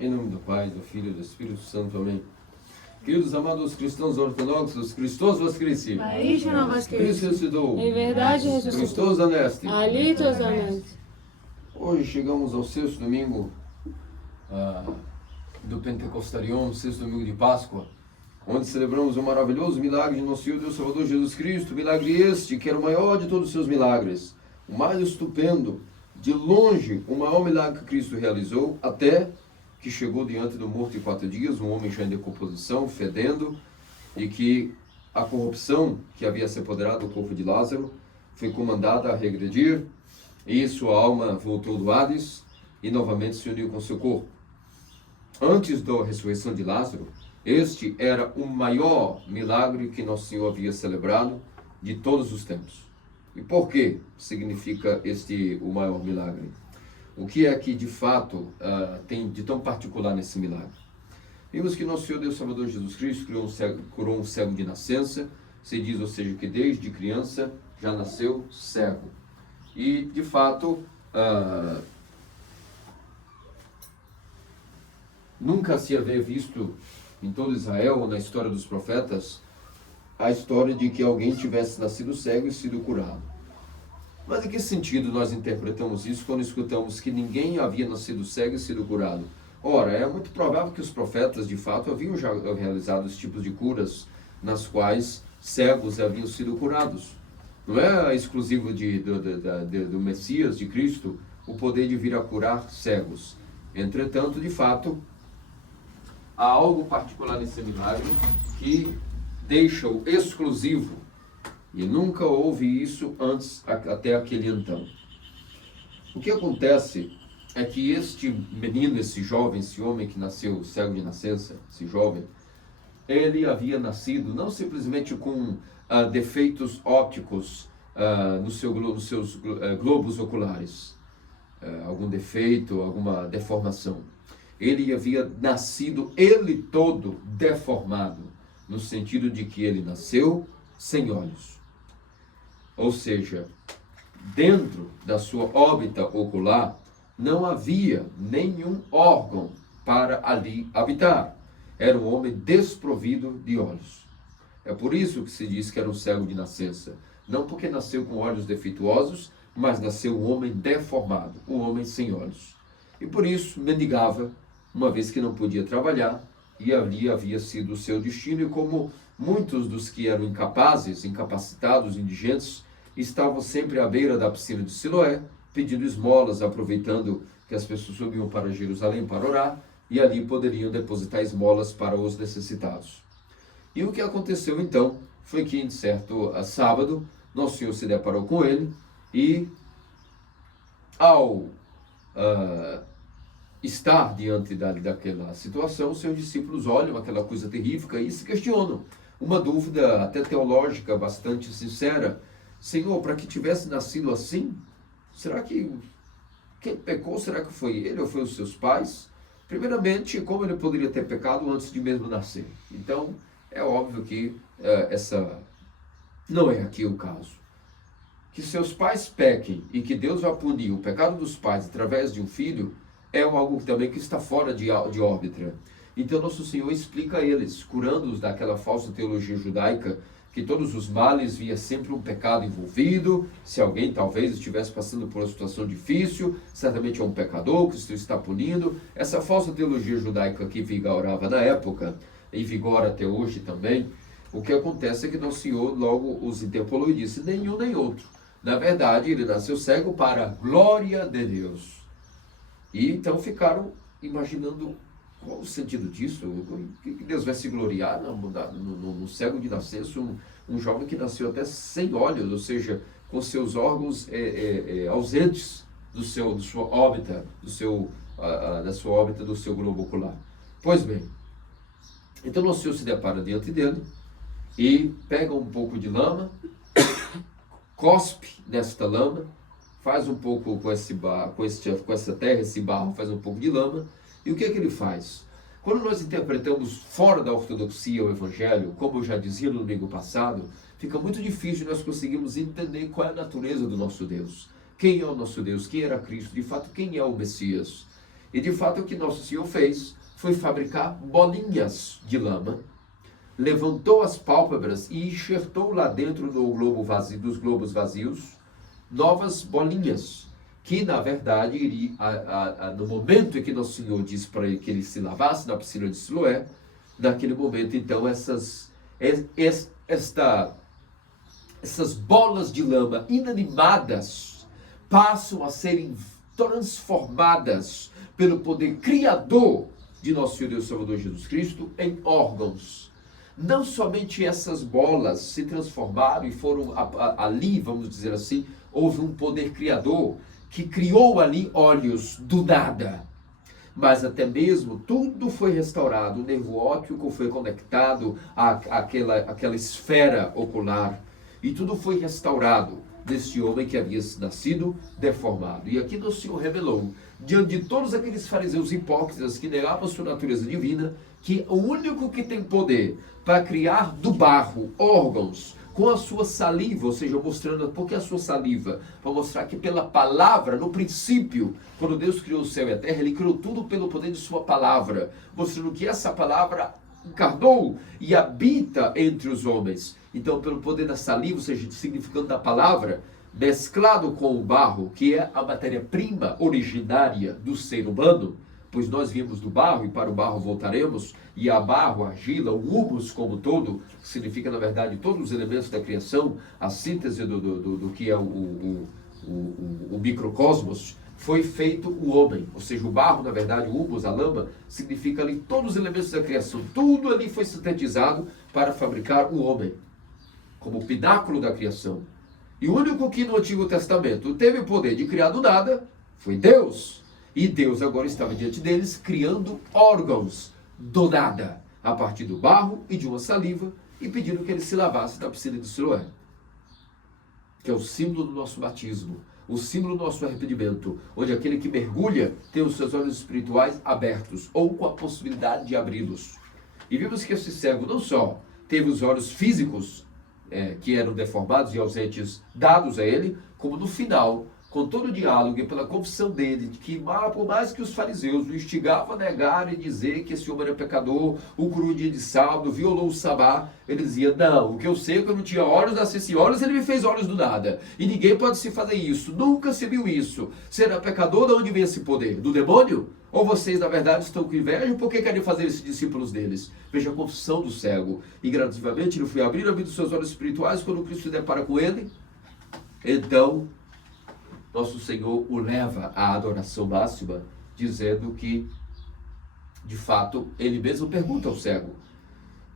Em nome do Pai, do Filho e do Espírito Santo. Amém. Queridos amados cristãos ortodoxos, Christos voskresie. Воистину Cristo воскресе. ressuscitou. Em verdade ressuscitou. Christos anesti. Alitos anesti. Hoje chegamos ao sexto domingo do Pentecostarion, sexto domingo de Páscoa, onde celebramos o maravilhoso milagre de nosso Senhor Deus Salvador Jesus Cristo. Milagre este, que era o maior de todos os seus milagres, o mais estupendo, de longe, o maior milagre que Cristo realizou, até que chegou diante do morto em 4 dias, um homem já em decomposição, fedendo, e que a corrupção que havia se apoderado do corpo de Lázaro foi comandada a regredir, e sua alma voltou do Hades e novamente se uniu com seu corpo. Antes da ressurreição de Lázaro, este era o maior milagre que Nosso Senhor havia celebrado de todos os tempos. E por que significa este o maior milagre? O que é que de fato tem de tão particular nesse milagre? Vimos que Nosso Senhor Deus Salvador Jesus Cristo curou um cego de nascença, se diz, ou seja, que desde criança já nasceu cego. E de fato, nunca se havia visto em todo Israel, ou na história dos profetas, a história de que alguém tivesse nascido cego e sido curado. Mas em que sentido nós interpretamos isso quando escutamos que ninguém havia nascido cego e sido curado? Ora, é muito provável que os profetas, de fato, haviam já realizado os tipos de curas nas quais cegos haviam sido curados. Não é exclusivo do Messias, de Cristo, o poder de vir a curar cegos. Entretanto, de fato, há algo particular nesse milagre que deixa-o exclusivo, e nunca houve isso antes, até aquele então. O que acontece é que este menino, esse jovem, esse homem que nasceu cego de nascença, esse jovem, ele havia nascido não simplesmente com defeitos ópticos nos seus globos oculares, algum defeito, alguma deformação. Ele havia nascido, ele todo, deformado, no sentido de que ele nasceu sem olhos. Ou seja, dentro da sua órbita ocular, não havia nenhum órgão para ali habitar. Era um homem desprovido de olhos. É por isso que se diz que era um cego de nascença. Não porque nasceu com olhos defeituosos, mas nasceu um homem deformado, um homem sem olhos. E por isso mendigava, uma vez que não podia trabalhar, e ali havia sido o seu destino. E como muitos dos que eram incapazes, incapacitados, indigentes, estavam sempre à beira da piscina de Siloé, pedindo esmolas, aproveitando que as pessoas subiam para Jerusalém para orar, e ali poderiam depositar esmolas para os necessitados. E o que aconteceu então foi que em certo sábado, Nosso Senhor se deparou com ele, e ao estar diante daquela situação, os seus discípulos olham aquela coisa terrífica e se questionam. Uma dúvida até teológica bastante sincera: Senhor, para que tivesse nascido assim, será que quem pecou, será que foi ele ou foi os seus pais? Primeiramente, como ele poderia ter pecado antes de mesmo nascer? Então, é óbvio que essa não é aqui o caso. Que seus pais pequem e que Deus vai punir o pecado dos pais através de um filho é algo também que está fora de órbita. Então, Nosso Senhor explica a eles, curando-os daquela falsa teologia judaica, que todos os males via sempre um pecado envolvido. Se alguém talvez estivesse passando por uma situação difícil, certamente é um pecador que Cristo está punindo. Essa falsa teologia judaica que vigorava na época e vigora até hoje também. O que acontece é que Nosso Senhor logo os interpolou e disse: nenhum nem outro. Na verdade, ele nasceu cego para a glória de Deus. E então ficaram imaginando qual o sentido disso, que Deus vai se gloriar no cego de nascença, um jovem que nasceu até sem olhos, ou seja, com seus órgãos ausentes da sua órbita, da sua órbita do seu globo ocular. Pois bem, então Nosso Senhor se depara diante dele e pega um pouco de lama, cospe nesta lama, faz um pouco com essa terra, esse barro, faz um pouco de lama. E o que é que ele faz? Quando nós interpretamos fora da ortodoxia o Evangelho, como eu já dizia no domingo passado, fica muito difícil nós conseguirmos entender qual é a natureza do nosso Deus. Quem é o nosso Deus? Quem era Cristo? De fato, quem é o Messias? E de fato o que Nosso Senhor fez foi fabricar bolinhas de lama, levantou as pálpebras e enxertou lá dentro do globo vazio, dos globos vazios novas bolinhas, que na verdade no momento em que Nosso Senhor disse para ele que ele se lavasse na piscina de Siloé, naquele momento então essas bolas de lama inanimadas passam a serem transformadas pelo poder criador de nosso Senhor Deus Salvador Jesus Cristo em órgãos. Não somente essas bolas se transformaram e foram ali, vamos dizer assim, houve um poder criador que criou ali olhos do nada. Mas até mesmo tudo foi restaurado, o nervo óptico foi conectado àquela esfera ocular. E tudo foi restaurado deste homem que havia nascido deformado. E aqui o Senhor revelou, diante de todos aqueles fariseus hipócritas que negavam a sua natureza divina, que o único que tem poder para criar do barro órgãos com a sua saliva, ou seja, mostrando por que a sua saliva, para mostrar que pela palavra, no princípio, quando Deus criou o céu e a terra, Ele criou tudo pelo poder de sua palavra, mostrando que essa palavra encarnou e habita entre os homens. Então, pelo poder da saliva, ou seja, significando da palavra, mesclado com o barro, que é a matéria-prima originária do ser humano, pois nós viemos do barro e para o barro voltaremos, e a barro, a argila, o humus como todo, que significa na verdade todos os elementos da criação, a síntese do que é o microcosmos, foi feito o homem, ou seja, o barro, na verdade, o humus, a lama, significa ali todos os elementos da criação, tudo ali foi sintetizado para fabricar o homem, como o pináculo da criação. E o único que no Antigo Testamento teve o poder de criar do nada foi Deus. E Deus agora estava diante deles, criando órgãos do nada, a partir do barro e de uma saliva, e pedindo que ele se lavasse na piscina de Siloé, que é o símbolo do nosso batismo, o símbolo do nosso arrependimento, onde aquele que mergulha tem os seus olhos espirituais abertos, ou com a possibilidade de abri-los. E vimos que esse cego não só teve os olhos físicos, que eram deformados e ausentes, dados a ele, como no final, com todo o diálogo e pela confissão dele, de que por mais que os fariseus o instigavam a negar e dizer que esse homem era pecador, o curou dia de sábado, violou o sabá, ele dizia, não, o que eu sei é que eu não tinha olhos, nasci sem olhos, ele me fez olhos do nada. E ninguém pode se fazer isso, nunca se viu isso. Será pecador, de onde vem esse poder? Do demônio? Ou vocês, na verdade, estão com inveja, porque querem fazer esses discípulos deles? Veja a confissão do cego. E gradativamente ele foi abrindo os seus olhos espirituais, quando Cristo se depara com ele, então nosso Senhor o leva à adoração máxima, dizendo que, de fato, ele mesmo pergunta ao cego,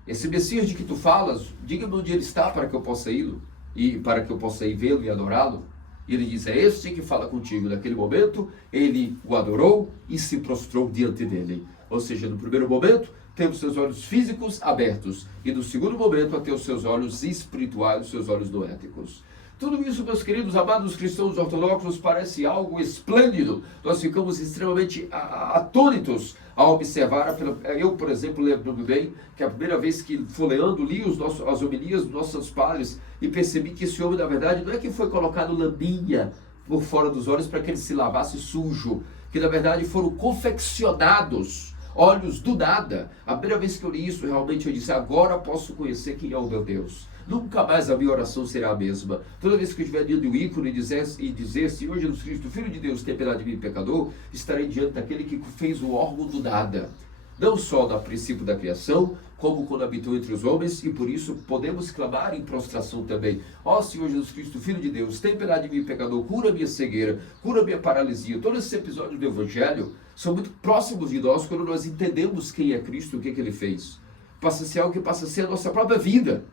esse Messias de que tu falas, diga-me onde ele está para que eu possa ir, e para que eu possa ir vê-lo e adorá-lo. E ele diz, é este que fala contigo. Naquele momento, ele o adorou e se prostrou diante dele. Ou seja, no primeiro momento, tem os seus olhos físicos abertos, e no segundo momento, até os seus olhos espirituais, os seus olhos noéticos. Tudo isso, meus queridos amados cristãos ortodoxos, parece algo esplêndido. Nós ficamos extremamente atônitos ao observar. Eu, por exemplo, lembro-me bem que a primeira vez que folheando li as homilias dos nossos padres e percebi que esse homem, na verdade, não é que foi colocado lambinha por fora dos olhos para que ele se lavasse sujo, que na verdade foram confeccionados olhos do nada. A primeira vez que eu li isso, realmente eu disse, agora posso conhecer quem é o meu Deus. Nunca mais a minha oração será a mesma. Toda vez que eu estiver diante do ícone e dizer Senhor Jesus Cristo, Filho de Deus, tem piedade de mim, pecador, estarei diante daquele que fez o órgão do nada. Não só no princípio da criação, como quando habitou entre os homens, e por isso podemos clamar em prostração também. Ó Senhor Jesus Cristo, Filho de Deus, tem piedade de mim, pecador, cura minha cegueira, cura minha paralisia. Todos esses episódios do Evangelho são muito próximos de nós quando nós entendemos quem é Cristo, o que ele fez. Passa a ser algo que passa a ser a nossa própria vida.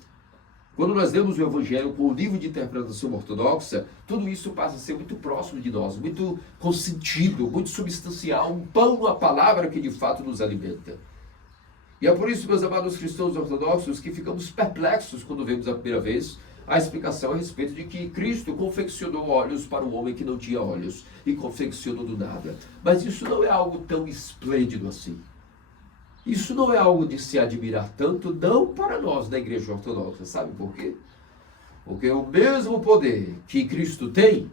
Quando nós lemos o Evangelho com o livro de interpretação ortodoxa, tudo isso passa a ser muito próximo de nós, muito com sentido, muito substancial, um pão na palavra que de fato nos alimenta. E é por isso, meus amados cristãos ortodoxos, que ficamos perplexos quando vemos a primeira vez a explicação a respeito de que Cristo confeccionou olhos para um homem que não tinha olhos, e confeccionou do nada. Mas isso não é algo tão esplêndido assim. Isso não é algo de se admirar tanto, não para nós da Igreja Ortodoxa. Sabe por quê? Porque o mesmo poder que Cristo tem,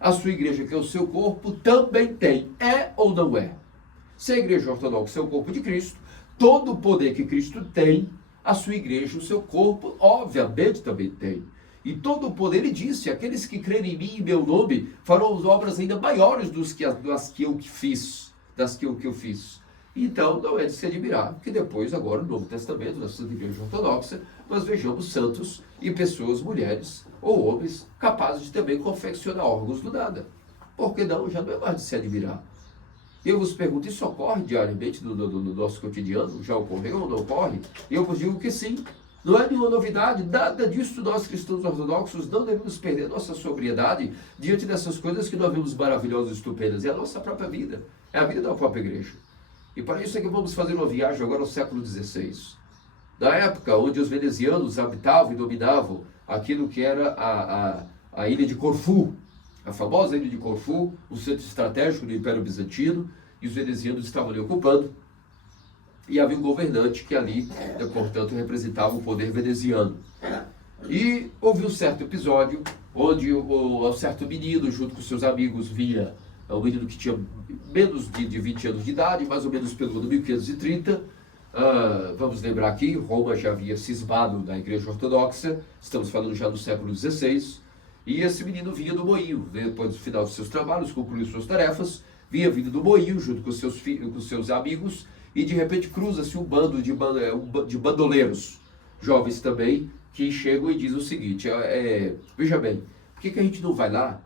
a sua igreja, que é o seu corpo, também tem. É ou não é? Se a igreja ortodoxa é o corpo de Cristo, todo o poder que Cristo tem, a sua igreja, o seu corpo, obviamente também tem. E todo o poder, ele disse, aqueles que crerem em mim e meu nome farão obras ainda maiores das que eu fiz. Então, não é de se admirar que depois, agora, no Novo Testamento, na Santa Igreja Ortodoxa, nós vejamos santos e pessoas, mulheres ou homens, capazes de também confeccionar órgãos do nada. Por que não? Já não é mais de se admirar. Eu vos pergunto, isso ocorre diariamente no nosso cotidiano? Já ocorreu ou não ocorre? E eu vos digo que sim. Não é nenhuma novidade, nada disso nós cristãos ortodoxos não devemos perder nossa sobriedade diante dessas coisas que nós vemos maravilhosas e estupendas. É a nossa própria vida, é a vida da própria igreja. E para isso é que vamos fazer uma viagem agora ao século XVI. Na época onde os venezianos habitavam e dominavam aquilo que era a ilha de Corfu, a famosa ilha de Corfu, um centro estratégico do Império Bizantino, e os venezianos estavam ali ocupando, e havia um governante que ali, portanto, representava o poder veneziano. E houve um certo episódio onde um certo menino, junto com seus amigos, vinha, um menino que tinha menos de 20 anos de idade, mais ou menos pelo ano 1530, vamos lembrar aqui, Roma já havia cismado da Igreja Ortodoxa, estamos falando já do século XVI, e esse menino vinha do moinho, depois do final dos seus trabalhos, concluiu suas tarefas, vinha vindo do moinho junto com seus amigos, e de repente cruza-se um bando de bandoleiros, jovens também, que chegam e dizem o seguinte, veja bem, por que a gente não vai lá?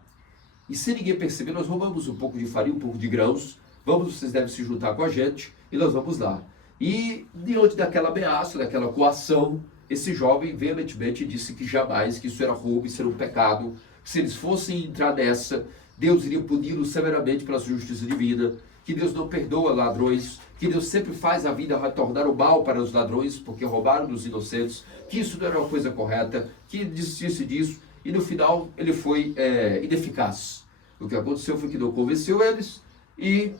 E sem ninguém perceber, nós roubamos um pouco de farinha, um pouco de grãos, vocês devem se juntar com a gente, e nós vamos lá. E diante daquela ameaça, daquela coação, esse jovem veementemente disse que jamais, que isso era roubo, isso era um pecado, que se eles fossem entrar nessa, Deus iria puni-los severamente pela sua justiça divina, que Deus não perdoa ladrões, que Deus sempre faz a vida retornar o mal para os ladrões, porque roubaram dos inocentes, que isso não era uma coisa correta, que desistisse disso, e no final ele foi ineficaz. O que aconteceu foi que não convenceu eles, e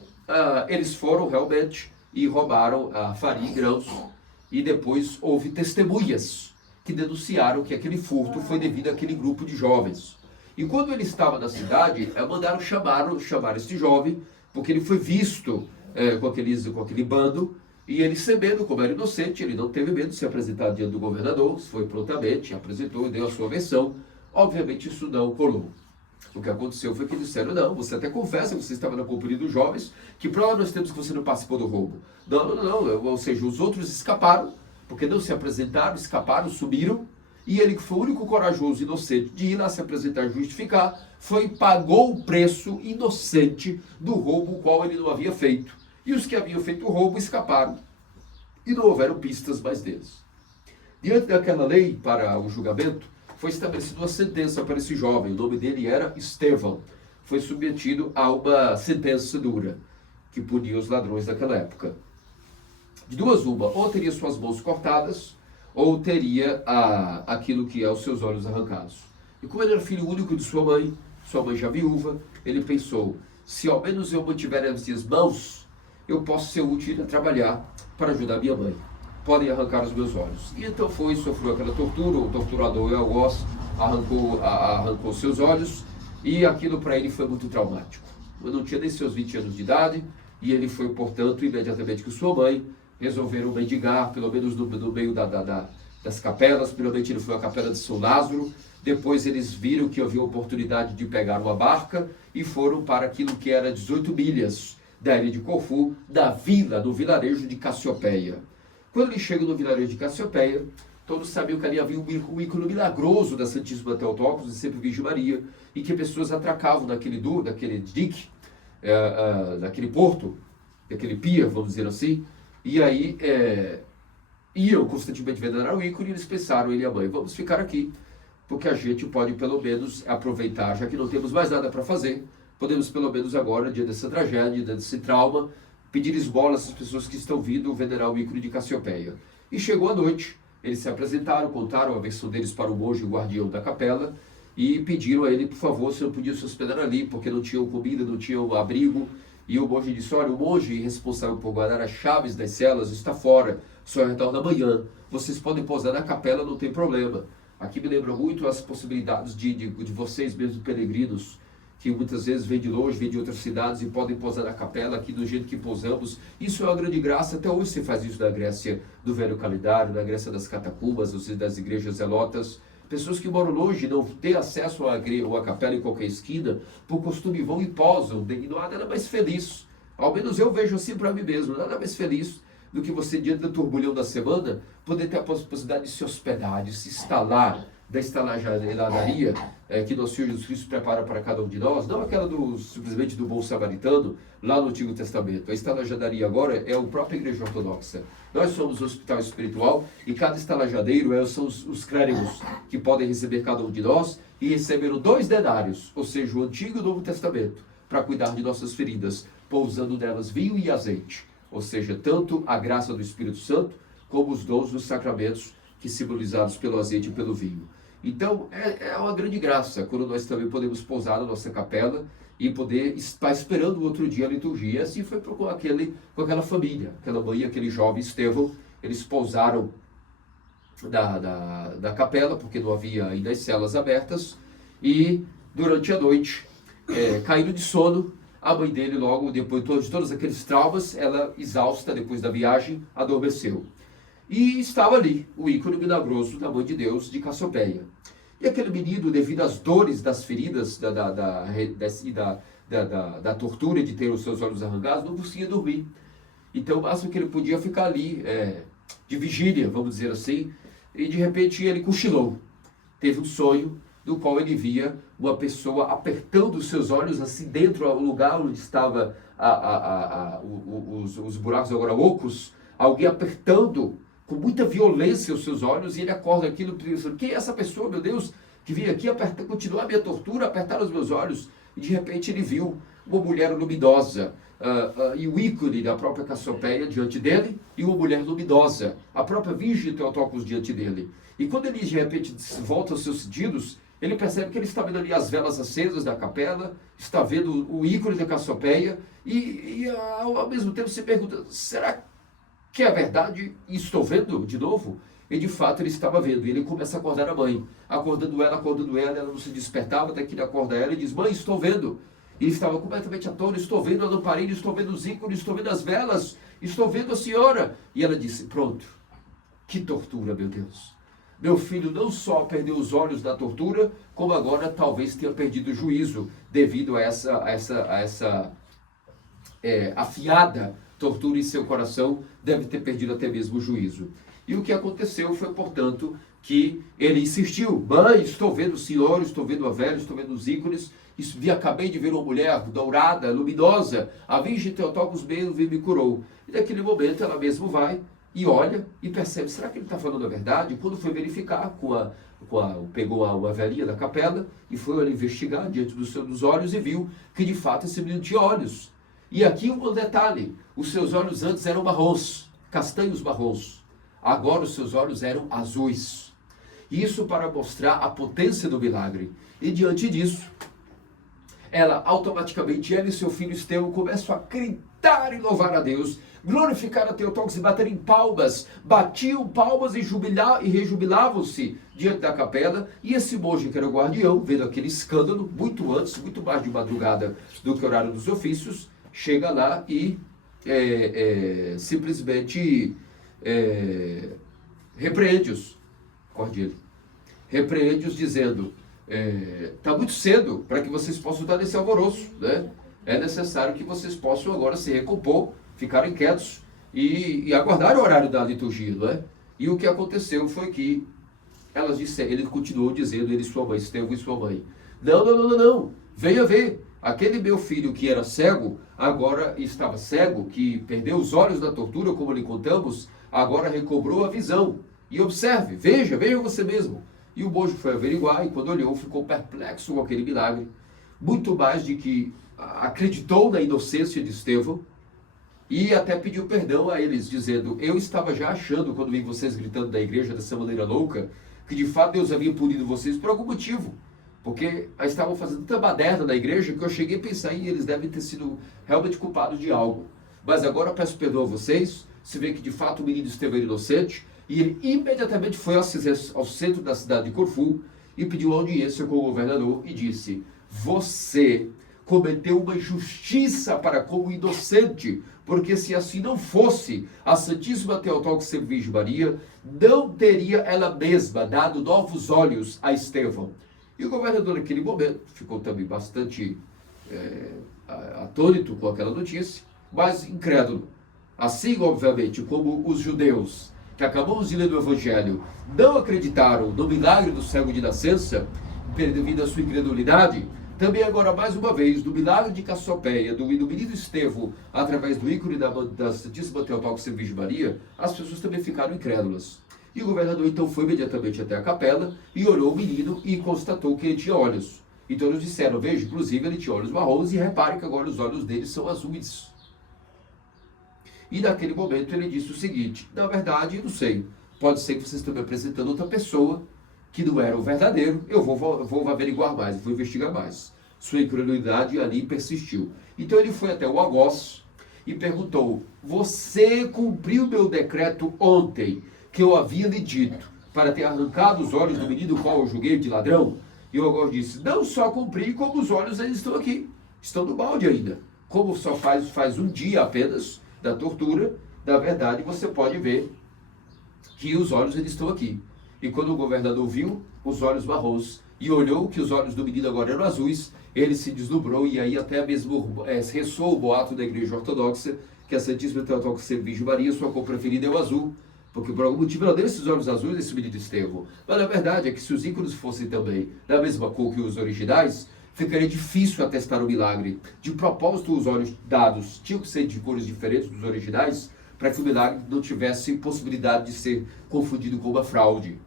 eles foram realmente e roubaram a farinha e grãos, e depois houve testemunhas que denunciaram que aquele furto foi devido àquele grupo de jovens. E quando ele estava na cidade, mandaram chamar este jovem, porque ele foi visto com aquele bando, e ele, sabendo como era inocente, ele não teve medo de se apresentar diante do governador, foi prontamente, apresentou e deu a sua versão. Obviamente isso não colou. O que aconteceu foi que disseram, não, você até confessa que você estava na companhia dos jovens, que prova nós temos que você não participou do roubo. Não, ou seja, os outros escaparam, porque não se apresentaram, escaparam, sumiram, e ele, que foi o único corajoso e inocente de ir lá se apresentar e justificar, pagou o preço inocente do roubo o qual ele não havia feito. E os que haviam feito o roubo escaparam, e não houveram pistas mais deles. Diante daquela lei para o julgamento, foi estabelecida uma sentença para esse jovem, o nome dele era Estevão. Foi submetido a uma sentença dura, que punia os ladrões daquela época. De duas uma, ou teria suas mãos cortadas, ou teria aquilo que é os seus olhos arrancados. E como ele era filho único de sua mãe já viúva, ele pensou, se ao menos eu mantiver as minhas mãos, eu posso ser útil a trabalhar para ajudar minha mãe. Podem arrancar os meus olhos. E então sofreu aquela tortura, o torturador, o algoz, arrancou seus olhos, e aquilo para ele foi muito traumático. Eu não tinha nem seus 20 anos de idade, e ele foi, portanto, imediatamente com sua mãe, resolveram mendigar, pelo menos no meio das capelas. Primeiramente ele foi à capela de São Lázaro, depois eles viram que havia oportunidade de pegar uma barca, e foram para aquilo que era 18 milhas da ilha de Corfu, do vilarejo de Cassiopeia. Quando eles chegam no vilarejo de Cassiopeia, todos sabiam que ali havia um ícone milagroso da Santíssima Theotokos e sempre Virgem Maria, e que pessoas atracavam naquele dique, naquele porto, naquele pier, vamos dizer assim, e aí iam constantemente venerar o ícone, e eles pensaram, ele e a mãe, vamos ficar aqui, porque a gente pode pelo menos aproveitar, já que não temos mais nada para fazer, podemos pelo menos agora, diante dessa tragédia, diante desse trauma, pedir esmola a essas pessoas que estão vindo venerar o ícone de Cassiopeia. E chegou a noite, eles se apresentaram, contaram a versão deles para o monge, o guardião da capela, e pediram a ele, por favor, se não podia se hospedar ali, porque não tinham comida, não tinham abrigo. E o monge disse, olha, o monge responsável por guardar as chaves das celas está fora, só retorna amanhã. Vocês podem pousar na capela, não tem problema. Aqui me lembra muito as possibilidades de vocês mesmos peregrinos, que muitas vezes vêm de longe, vêm de outras cidades e podem pousar na capela aqui do jeito que pousamos. Isso é uma grande graça. Até hoje se faz isso na Grécia do Velho Calendário, na Grécia das catacumbas, ou seja, das igrejas zelotas. Pessoas que moram longe, não têm acesso a capela em qualquer esquina, por costume vão e posam. E não há nada mais feliz. Ao menos eu vejo assim para mim mesmo. Nada mais feliz do que você, diante do turbilhão da semana, poder ter a possibilidade de se hospedar, de se instalar, da estalajadaria que nosso Senhor Jesus Cristo prepara para cada um de nós, não aquela simplesmente do bom samaritano, lá no Antigo Testamento. A estalajadaria agora é a própria Igreja Ortodoxa. Nós somos o hospital espiritual e cada estalajadeiro são os clérigos que podem receber cada um de nós e receberam 2 denários, ou seja, o Antigo e o Novo Testamento, para cuidar de nossas feridas, pousando nelas vinho e azeite, ou seja, tanto a graça do Espírito Santo como os dons dos sacramentos que simbolizados pelo azeite e pelo vinho. Então, é uma grande graça quando nós também podemos pousar na nossa capela e poder estar esperando o outro dia a liturgia. E assim foi com aquela família, aquela mãe, aquele jovem Estevão. Eles pousaram da capela, porque não havia ainda as celas abertas, e durante a noite, caindo de sono, a mãe dele logo, depois de todos aqueles traumas, ela, exausta depois da viagem, adormeceu. E estava ali o ícone milagroso da Mãe de Deus de Cassiopeia. E aquele menino, devido às dores das feridas da tortura e de ter os seus olhos arrancados, não conseguia dormir. Então, o máximo que ele podia ficar ali, de vigília, vamos dizer assim, e de repente ele cochilou. Teve um sonho do qual ele via uma pessoa apertando os seus olhos assim dentro do lugar onde estavam os buracos agora ocos, alguém apertando com muita violência os seus olhos, e ele acorda aquilo pensando: quem é essa pessoa, meu Deus, que veio aqui continuar a minha tortura, apertar os meus olhos? E de repente ele viu uma mulher luminosa, e o ícone da própria Cassiopeia diante dele, e uma mulher luminosa, a própria Virgem Theotokos diante dele. E quando ele de repente volta aos seus sentidos, ele percebe que ele está vendo ali as velas acesas da capela, está vendo o ícone da Cassiopeia, e ao mesmo tempo se pergunta: será que é verdade? E estou vendo de novo? E de fato ele estava vendo. E ele começa a acordar a mãe, acordando ela, ela não se despertava, até que ele acorda ela e diz: mãe, estou vendo. E ele estava completamente atônito: estou vendo a lamparina, estou vendo os ícones, estou vendo as velas, estou vendo a senhora. E ela disse: pronto, que tortura, meu Deus. Meu filho não só perdeu os olhos da tortura, como agora talvez tenha perdido o juízo, devido a essa afiada tortura em seu coração, deve ter perdido até mesmo o juízo. E o que aconteceu foi, portanto, que ele insistiu: mãe, estou vendo o senhor, estou vendo a velha, estou vendo os ícones, acabei de ver uma mulher dourada, luminosa, a Virgem Theotokos veio e me curou. E naquele momento ela mesmo vai e olha e percebe: será que ele está falando a verdade? Quando foi verificar, pegou uma velhinha da capela e foi investigar diante dos seus olhos e viu que de fato esse menino tinha olhos. E aqui um detalhe: os seus olhos antes eram marrons, castanhos marrons. Agora os seus olhos eram azuis. Isso para mostrar a potência do milagre. E diante disso, ela e seu filho Estevão começam a gritar e louvar a Deus, glorificar a Theotokos e baterem palmas. Batiam palmas e rejubilavam-se diante da capela. E esse monge, que era o guardião, vendo aquele escândalo, muito antes, muito mais de madrugada do que o horário dos ofícios, chega lá e simplesmente repreende-os, repreende-os dizendo: está muito cedo para que vocês possam estar nesse alvoroço, né? É necessário que vocês possam agora se recompor, ficarem quietos e aguardar o horário da liturgia, não é? E o que aconteceu foi que ele continuou dizendo, ele e sua mãe, Estevão e sua mãe: não, venha ver. Aquele meu filho que era cego, agora estava cego, que perdeu os olhos na tortura, como lhe contamos, agora recobrou a visão. E observe, veja você mesmo. E o monge foi averiguar, e quando olhou, ficou perplexo com aquele milagre. Muito mais de que acreditou na inocência de Estevão, e até pediu perdão a eles, dizendo: eu estava já achando, quando vi vocês gritando da igreja dessa maneira louca, que de fato Deus havia punido vocês por algum motivo. Porque estavam fazendo tanta baderna na igreja que eu cheguei a pensar em eles devem ter sido realmente culpados de algo. Mas agora peço perdão a vocês, se vê que de fato o menino Estevão era inocente, e ele imediatamente foi ao centro da cidade de Corfu e pediu audiência com o governador e disse: você cometeu uma injustiça para com o inocente, porque se assim não fosse, a Santíssima Teotocos sempre Virgem Maria não teria ela mesma dado novos olhos a Estevão. E o governador naquele momento ficou também bastante atônito com aquela notícia, mas incrédulo. Assim, obviamente, como os judeus, que acabamos de ler no Evangelho, não acreditaram no milagre do cego de nascença, devido à sua incredulidade, também agora, mais uma vez, do milagre de Cassiopeia, do menino Estevão, através do ícone da Santíssima Teotocos sempre Virgem Maria, as pessoas também ficaram incrédulas. E o governador então foi imediatamente até a capela e olhou o menino e constatou que ele tinha olhos. Então eles disseram, veja, inclusive ele tinha olhos marrons e repare que agora os olhos dele são azuis. E naquele momento ele disse o seguinte, na verdade, não sei, pode ser que vocês estão me apresentando outra pessoa que não era o verdadeiro, eu vou averiguar mais, vou investigar mais. Sua incredulidade ali persistiu. Então ele foi até o algoz e perguntou, você cumpriu meu decreto ontem, que eu havia lhe dito, para ter arrancado os olhos do menino qual eu julguei de ladrão? E o algoz disse, não só cumpri, como os olhos ainda estão aqui, estão no balde ainda. Como só faz um dia apenas da tortura, na verdade você pode ver que os olhos ainda estão aqui. E quando o governador viu os olhos marrons e olhou que os olhos do menino agora eram azuis, ele se deslumbrou e aí até mesmo ressoou o boato da Igreja Ortodoxa que a Santíssima Teotocos sempre Virgem Maria, sua cor preferida é o azul, porque por algum motivo ela deu esses olhos azuis esse menino Estevão. Mas a verdade é que se os ícones fossem também da mesma cor que os originais, ficaria difícil atestar o milagre. De propósito, os olhos dados tinham que ser de cores diferentes dos originais, para que o milagre não tivesse possibilidade de ser confundido com uma fraude.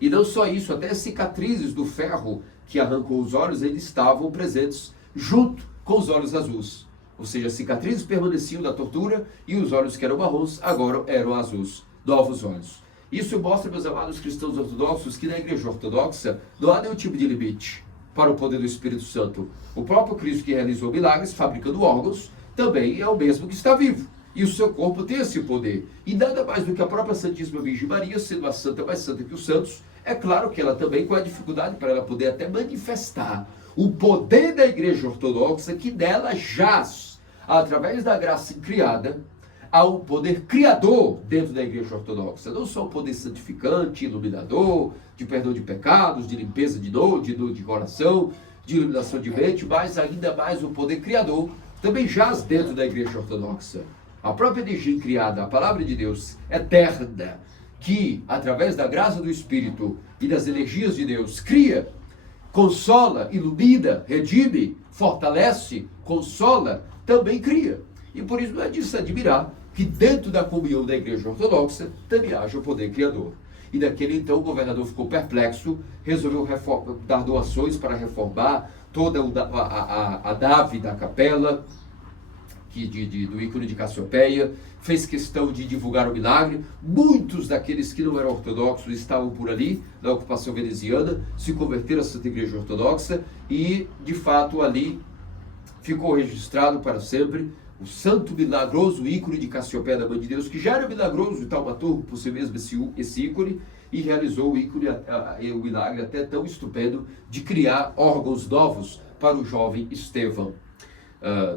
E não só isso, até as cicatrizes do ferro que arrancou os olhos, eles estavam presentes junto com os olhos azuis. Ou seja, as cicatrizes permaneciam da tortura e os olhos que eram marrons agora eram azuis, novos olhos. Isso mostra, meus amados cristãos ortodoxos, que na Igreja Ortodoxa não há nenhum tipo de limite para o poder do Espírito Santo. O próprio Cristo que realizou milagres, fabricando órgãos, também é o mesmo que está vivo. E o seu corpo tem esse poder. E nada mais do que a própria Santíssima Virgem Maria, sendo a santa mais santa que os santos, é claro que ela também, com a dificuldade para ela poder até manifestar o poder da Igreja Ortodoxa, que dela jaz, através da graça criada, há um poder criador dentro da Igreja Ortodoxa. Não só o poder santificante, iluminador, de perdão de pecados, de limpeza de coração, de iluminação de mente, mas ainda mais o poder criador também jaz dentro da Igreja Ortodoxa. A própria energia criada, a palavra de Deus eterna, que através da graça do Espírito e das energias de Deus cria, consola, ilumina, redime, fortalece, consola, também cria. E por isso não é de se admirar que dentro da comunhão da Igreja Ortodoxa também haja o poder criador. E daquele então o governador ficou perplexo, resolveu dar doações para reformar toda a nave da capela, do ícone de Cassiopeia, fez questão de divulgar o milagre. Muitos daqueles que não eram ortodoxos estavam por ali, na ocupação veneziana, se converteram à Santa Igreja Ortodoxa e, de fato, ali ficou registrado para sempre o santo milagroso ícone de Cassiopeia da Mãe de Deus, que já era milagroso, e taumaturgo por si mesmo esse ícone, e realizou o milagre até tão estupendo de criar órgãos novos para o jovem Estevão.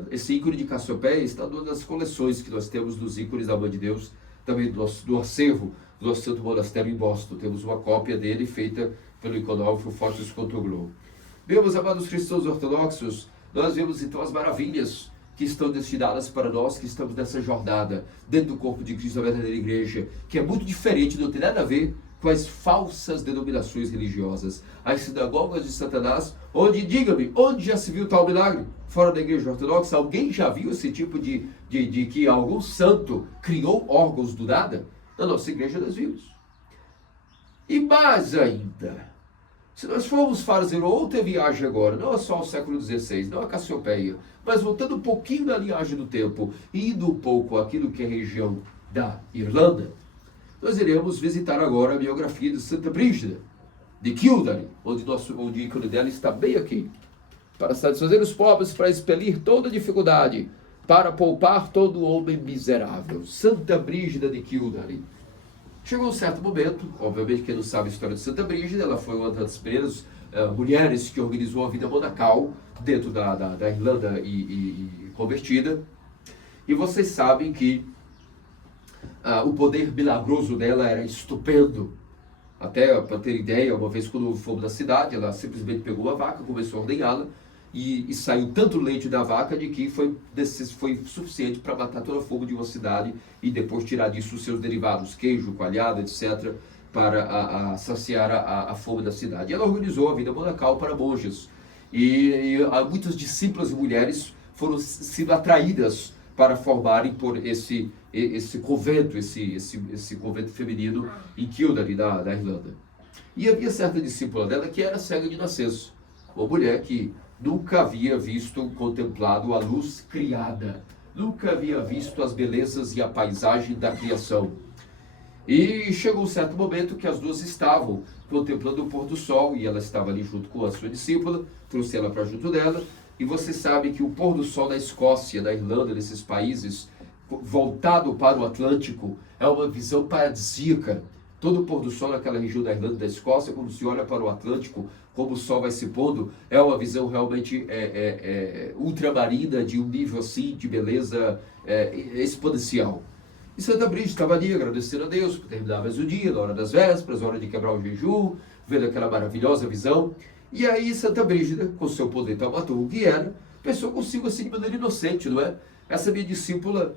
Esse ícone de Cassiopeia está numa das coleções que nós temos dos ícones da Mãe de Deus, também do acervo do nosso Santo Monastério em Boston. Temos uma cópia dele feita pelo iconógrafo Fortis Contoglou. Meus amados cristãos ortodoxos, nós vemos então as maravilhas que estão destinadas para nós, que estamos nessa jornada dentro do corpo de Cristo, da verdadeira igreja, que é muito diferente, não tem nada a ver com as falsas denominações religiosas, as sinagogas de Satanás, onde, diga-me, onde já se viu tal milagre? Fora da Igreja Ortodoxa, alguém já viu esse tipo de que algum santo criou órgãos do nada? Na nossa igreja nós vimos. E mais ainda, se nós formos fazer outra viagem agora, não é só ao século XVI, não a Cassiopeia, mas voltando um pouquinho na linhagem do tempo e indo um pouco aquilo que é a região da Irlanda, nós iremos visitar agora a biografia de Santa Brígida, de Kildare, onde o ícone dela está bem aqui. Para satisfazer os pobres, para expelir toda dificuldade, para poupar todo homem miserável. Santa Brígida de Kildare. Chegou um certo momento, obviamente quem não sabe a história de Santa Brígida, ela foi uma das primeiras mulheres que organizou a vida monacal dentro da Irlanda e convertida. E vocês sabem que o poder milagroso dela era estupendo. Até para ter ideia, uma vez quando fomos na cidade, ela simplesmente pegou a vaca, começou a ordenhá-la, e saiu tanto leite da vaca de que foi suficiente para matar toda a fome de uma cidade e depois tirar disso os seus derivados, queijo, coalhada, etc., para saciar a fome da cidade. E ela organizou a vida monacal para monjas. E muitas discípulas e mulheres foram sendo atraídas para formarem por esse convento, esse convento feminino em Kildare, da Irlanda. E havia certa discípula dela que era cega de nascença, uma mulher que nunca havia contemplado a luz criada, nunca havia visto as belezas e a paisagem da criação. E chegou um certo momento que as duas estavam contemplando o pôr do sol, e ela estava ali junto com a sua discípula, trouxe ela para junto dela, e você sabe que o pôr do sol da Escócia, da Irlanda, desses países, voltado para o Atlântico, é uma visão paradisíaca. Todo o pôr do sol naquela região da Irlanda e da Escócia, quando se olha para o Atlântico, como o sol vai se pondo, é uma visão realmente ultramarina, de um nível assim, de beleza exponencial. E Santa Brígida estava ali agradecendo a Deus por terminar mais o dia, na hora das vésperas, na hora de quebrar o jejum, vendo aquela maravilhosa visão. E aí Santa Brígida, com seu poder taumaturgo que era, pensou consigo assim de maneira inocente, não é? Essa minha discípula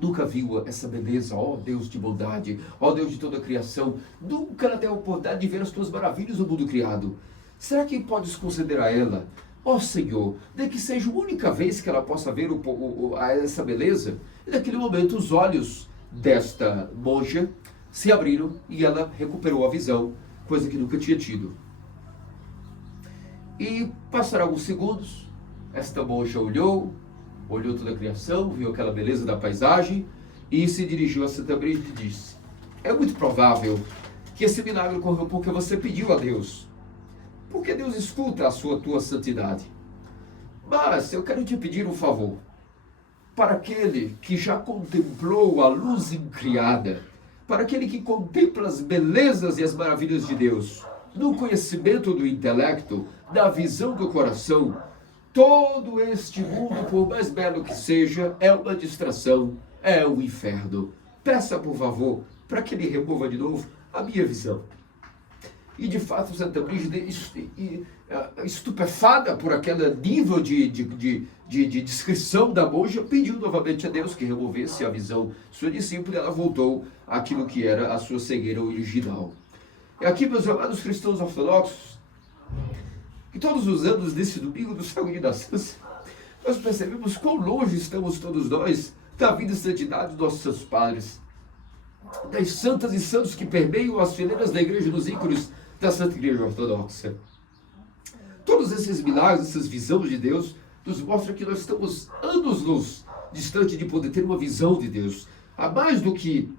nunca viu essa beleza, ó Deus de bondade, ó Deus de toda a criação, nunca ela teve a oportunidade de ver as tuas maravilhas do mundo criado. Será que podes conceder a ela, ó Senhor, de que seja a única vez que ela possa ver essa beleza? E naquele momento os olhos desta monja se abriram e ela recuperou a visão, coisa que nunca tinha tido. E passaram alguns segundos, esta monja olhou toda a criação, viu aquela beleza da paisagem e se dirigiu a Santa Brígida e disse: é muito provável que esse milagre ocorreu porque você pediu a Deus, porque Deus escuta a tua santidade. Mas eu quero te pedir um favor, para aquele que já contemplou a luz incriada, para aquele que contempla as belezas e as maravilhas de Deus, no conhecimento do intelecto, da visão do coração, todo este mundo, por mais belo que seja, é uma distração, é um inferno. Peça, por favor, para que ele remova de novo a minha visão. E de fato, Santa Brígida, estupefada por aquele nível de descrição da monja, pediu novamente a Deus que removesse a visão sua discípula, e ela voltou àquilo que era a sua cegueira original. E aqui, meus amados cristãos ortodoxos, que todos os anos desse domingo do céu de nascença, nós percebemos quão longe estamos todos nós da vida e santidade dos nossos santos padres, das santas e santos que permeiam as fileiras da igreja dos ícones da Santa Igreja Ortodoxa. Todos esses milagres, essas visões de Deus, nos mostram que nós estamos anos-luz distante de poder ter uma visão de Deus. Há mais do que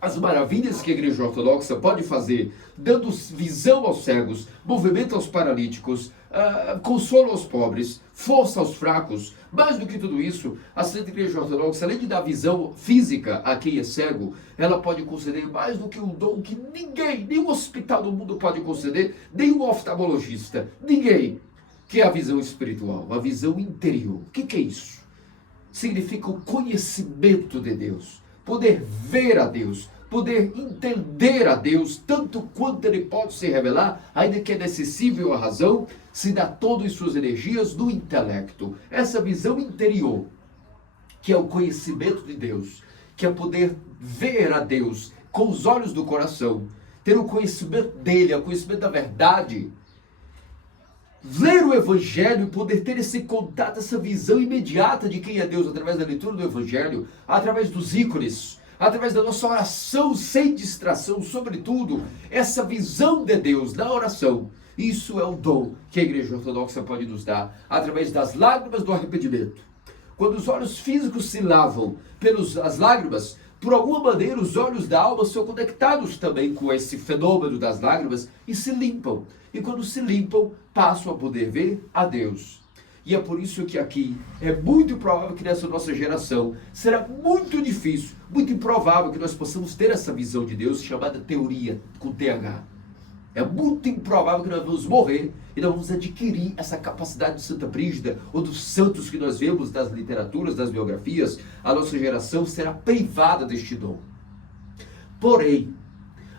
as maravilhas que a Igreja Ortodoxa pode fazer, dando visão aos cegos, movimento aos paralíticos, consolo aos pobres, força aos fracos. Mais do que tudo isso, a Santa Igreja Ortodoxa, além de dar visão física a quem é cego, ela pode conceder mais do que um dom que ninguém, nenhum hospital do mundo pode conceder, nenhum oftalmologista, ninguém, que é a visão espiritual, a visão interior. O que é isso? Significa o conhecimento de Deus, poder ver a Deus, poder entender a Deus, tanto quanto Ele pode se revelar, ainda que é acessível à razão, se dá todas as suas energias no intelecto. Essa visão interior, que é o conhecimento de Deus, que é poder ver a Deus com os olhos do coração, ter o conhecimento dEle, o conhecimento da verdade, ler o Evangelho e poder ter esse contato, essa visão imediata de quem é Deus, através da leitura do Evangelho, através dos ícones, através da nossa oração sem distração, sobretudo, essa visão de Deus na oração. Isso é o dom que a Igreja Ortodoxa pode nos dar, através das lágrimas do arrependimento. Quando os olhos físicos se lavam pelas lágrimas, por alguma maneira os olhos da alma são conectados também com esse fenômeno das lágrimas e se limpam. E quando se limpam, passam a poder ver a Deus. E é por isso que aqui é muito provável que nessa nossa geração será muito difícil, muito improvável que nós possamos ter essa visão de Deus chamada teoria, com TH. É muito improvável que nós vamos morrer e não vamos adquirir essa capacidade de Santa Brígida ou dos santos que nós vemos das literaturas, das biografias. A nossa geração será privada deste dom. Porém,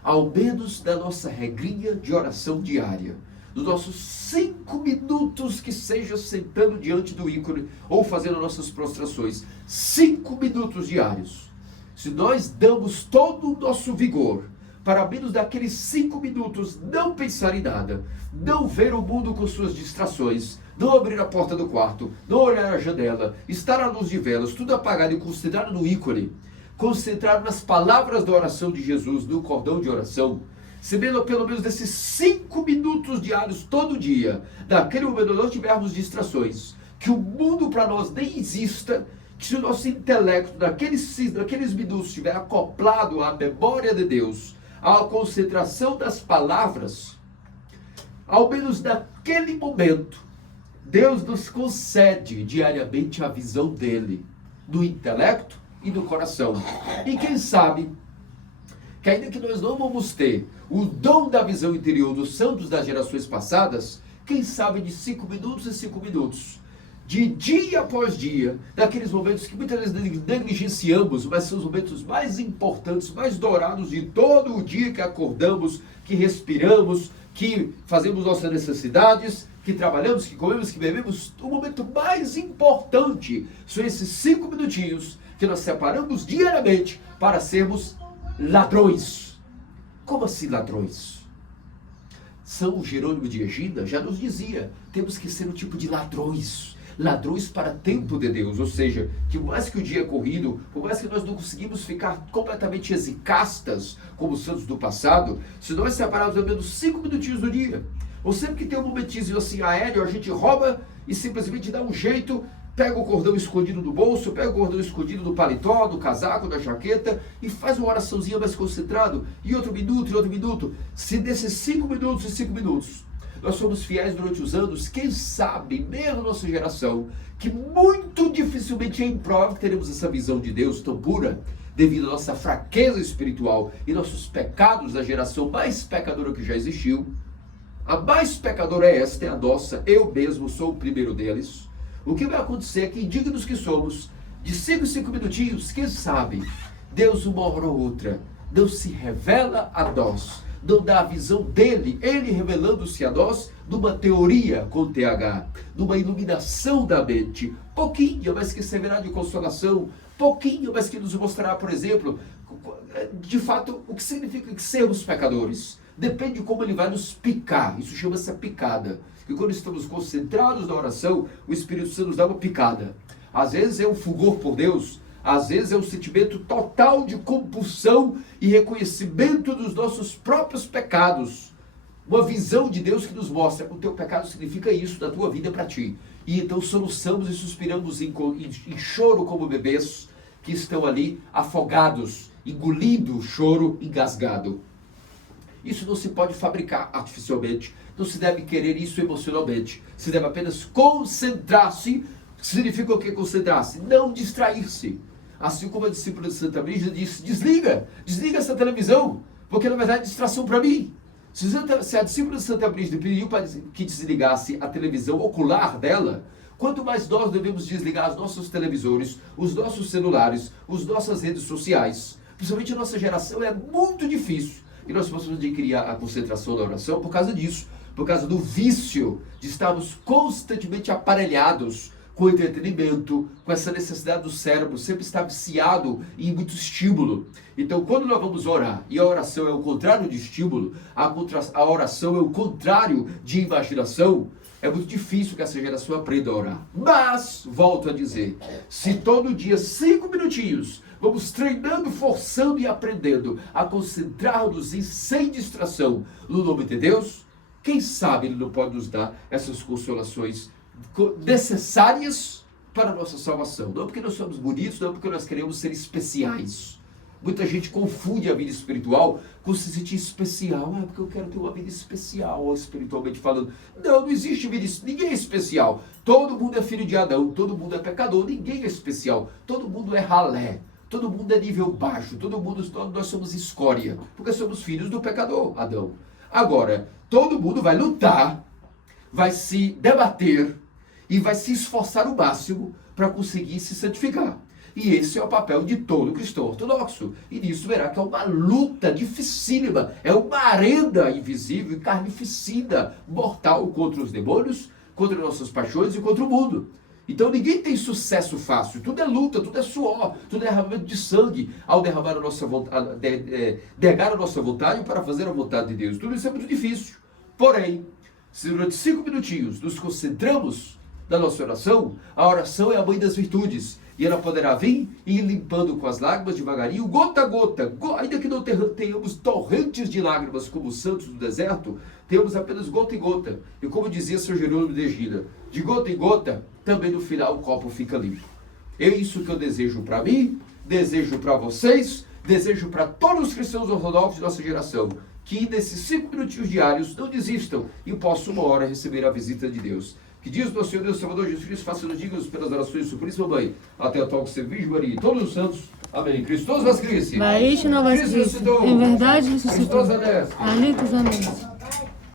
ao menos na nossa regrinha de oração diária, nos nossos 5 minutos que seja sentando diante do ícone ou fazendo nossas prostrações, 5 minutos diários, se nós damos todo o nosso vigor para ao menos daqueles 5 minutos não pensar em nada, não ver o mundo com suas distrações, não abrir a porta do quarto, não olhar a janela, estar à luz de velas, tudo apagado e concentrado no ícone, concentrado nas palavras da oração de Jesus, no cordão de oração, se pelo menos desses 5 minutos diários todo dia, naquele momento não tivermos distrações, que o mundo para nós nem exista, que se o nosso intelecto naqueles minutos estiver acoplado à memória de Deus, à concentração das palavras, ao menos naquele momento, Deus nos concede diariamente a visão dele, no intelecto e no coração. E quem sabe, que ainda que nós não vamos ter o dom da visão interior dos santos das gerações passadas, quem sabe de 5 minutos em 5 minutos, de dia após dia, naqueles momentos que muitas vezes negligenciamos, mas são os momentos mais importantes, mais dourados de todo o dia que acordamos, que respiramos, que fazemos nossas necessidades, que trabalhamos, que comemos, que bebemos. O momento mais importante são esses 5 minutinhos que nós separamos diariamente para sermos ladrões. Como assim ladrões? São Jerônimo de Egina já nos dizia, temos que ser um tipo de ladrões. Ladrões para tempo de Deus, ou seja, que por mais que o dia é corrido, por mais que nós não conseguimos ficar completamente exicastas como os santos do passado, se nós separarmos ao menos 5 minutinhos do dia, ou sempre que tem um momentinho assim aéreo, a gente rouba e simplesmente dá um jeito, pega o cordão escondido do bolso, pega o cordão escondido do paletó, do casaco, da jaqueta e faz uma oraçãozinha mais concentrado, e outro minuto, se desses 5 minutos e 5 minutos, nós somos fiéis durante os anos, quem sabe, mesmo nossa geração, que muito dificilmente é improvável que teremos essa visão de Deus tão pura, devido à nossa fraqueza espiritual e nossos pecados da geração mais pecadora que já existiu. A mais pecadora é esta, é a nossa, eu mesmo sou o primeiro deles. O que vai acontecer é que, indignos que somos, de 5 em 5 minutinhos, quem sabe, Deus uma hora ou outra, não se revela a nós, não dá a visão dele, ele revelando-se a nós numa teoria com TH, numa iluminação da mente, pouquinho, mas que servirá de consolação, pouquinho, mas que nos mostrará, por exemplo, de fato, o que significa que sermos pecadores. Depende de como ele vai nos picar, isso chama-se a picada. E quando estamos concentrados na oração, o Espírito Santo nos dá uma picada. Às vezes é um fulgor por Deus, às vezes é um sentimento total de compulsão e reconhecimento dos nossos próprios pecados. Uma visão de Deus que nos mostra, o teu pecado significa isso na tua vida para ti. E então soluçamos e suspiramos em choro como bebês que estão ali afogados, engolindo o choro engasgado. Isso não se pode fabricar artificialmente, não se deve querer isso emocionalmente. Se deve apenas concentrar-se. Significa o que concentrar-se? Não distrair-se. Assim como a discípula de Santa Brígida disse, desliga essa televisão, porque na verdade é distração para mim. Se a discípula de Santa Brígida pediu para que desligasse a televisão ocular dela, quanto mais nós devemos desligar os nossos televisores, os nossos celulares, as nossas redes sociais. Principalmente a nossa geração é muito difícil que nós possamos adquirir a concentração da oração por causa disso, por causa do vício de estarmos constantemente aparelhados com entretenimento, com essa necessidade do cérebro sempre estar viciado em muito estímulo. Então, quando nós vamos orar, e a oração é o contrário de estímulo, a oração é o contrário de imaginação, é muito difícil que essa geração aprenda a orar. Mas, volto a dizer, se todo dia 5 minutinhos vamos treinando, forçando e aprendendo a concentrar-nos sem distração no nome de Deus, quem sabe Ele não pode nos dar essas consolações necessárias para a nossa salvação. Não porque nós somos bonitos, não porque nós queremos ser especiais. Muita gente confunde a vida espiritual com se sentir especial. Porque eu quero ter uma vida especial, espiritualmente falando. Não existe vida, ninguém é especial. Todo mundo é filho de Adão, todo mundo é pecador, ninguém é especial. Todo mundo é ralé, todo mundo é nível baixo, nós somos escória, porque somos filhos do pecador, Adão. Agora, todo mundo vai lutar, vai se debater e vai se esforçar o máximo para conseguir se santificar. E esse é o papel de todo cristão ortodoxo. E nisso verá que é uma luta dificílima, é uma arena invisível e carnificina, mortal contra os demônios, contra nossas paixões e contra o mundo. Então ninguém tem sucesso fácil, tudo é luta, tudo é suor, tudo é derramamento de sangue ao derramar a nossa vontade, negar a nossa vontade para fazer a vontade de Deus. Tudo isso é muito difícil. Porém, se durante 5 minutinhos nos concentramos na nossa oração, a oração é a mãe das virtudes. E ela poderá vir e ir limpando com as lágrimas devagarinho, gota a gota. Ainda que não tenhamos torrentes de lágrimas como os santos do deserto, temos apenas gota em gota. E como dizia São Jerônimo de Egina, de gota em gota, também no final o copo fica limpo. É isso que eu desejo para mim, desejo para vocês, desejo para todos os cristãos ortodoxos de nossa geração, que nesses 5 minutinhos diários não desistam e possam uma hora receber a visita de Deus. Que diz nosso Senhor Deus Salvador Jesus Cristo, faça-nos dignos pelas orações de Suplício, Mãe, até o toque Virgem Maria e todos os santos. Amém. Cristo vos Cristo. Cristo não vai Cristo ressuscitou. Em verdade ressuscitou. Christos anest. Alitos anéis.